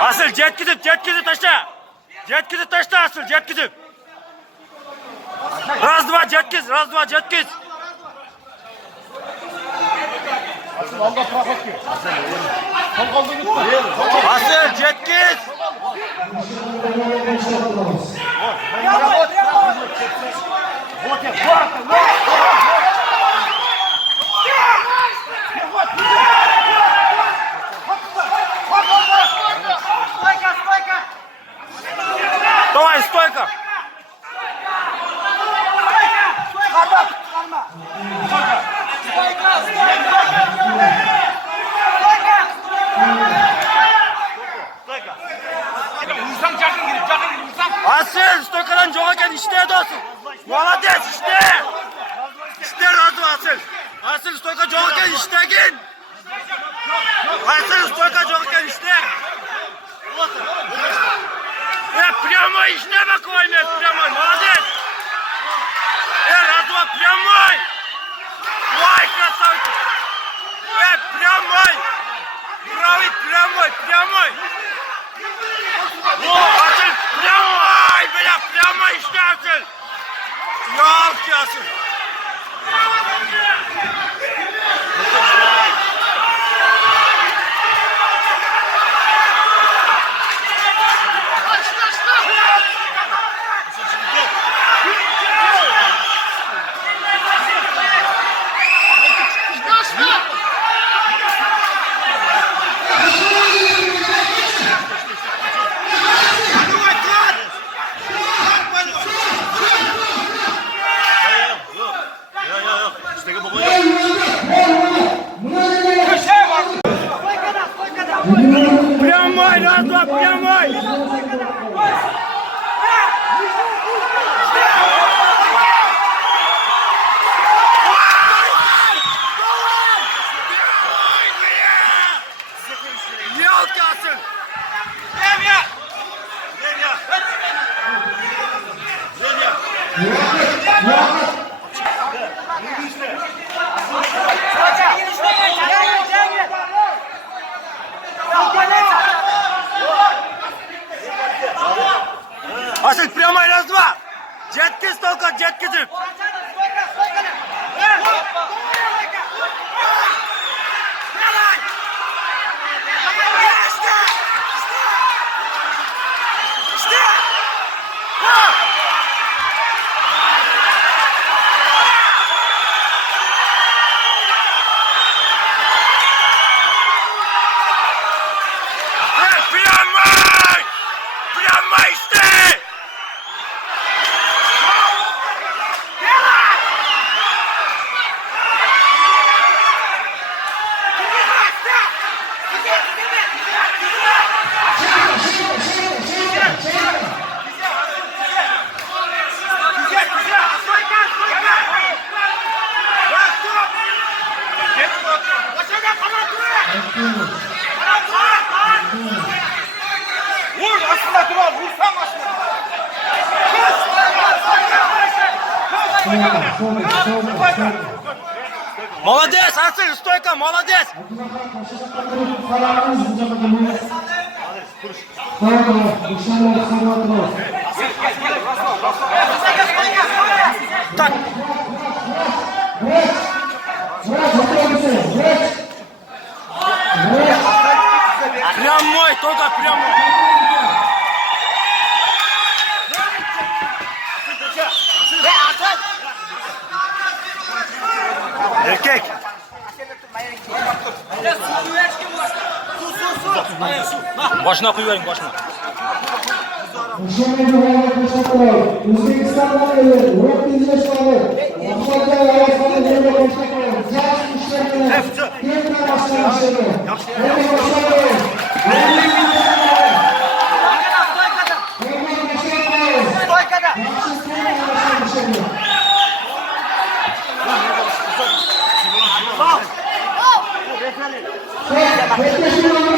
Asıl jetkizib taşla. Jetkizib taşla asıl, jetkizib. Раз, два, жеткиз. Asıl jetkiz. Давай, стойка. Asıl stойкадан жоқ екен, іште досым. Молодец, іште. İşte razı asıl. Asıl stойка жоқ екен, іштеген. Asıl стойка жоқ екен, іште. Прямой, іште бақылайме, прямой, молодец. Радуа, прямой. Ой, красавчик. Прямой. Правый, прямой. Asıl прямой, бля, прямой işte asıl. Yalki asıl. Прямой, раз, два, прямой! Елки асыл! Asıl прямой, раз, два! Жеткиз только, жеткизib! Прямой işte! Vur aslında duvar, vursam aslında. Молодец, Асыл, стойка, молодец! Так. Прямой, только прямой. Erkek. Başına koyuverin, başına. Bekleşin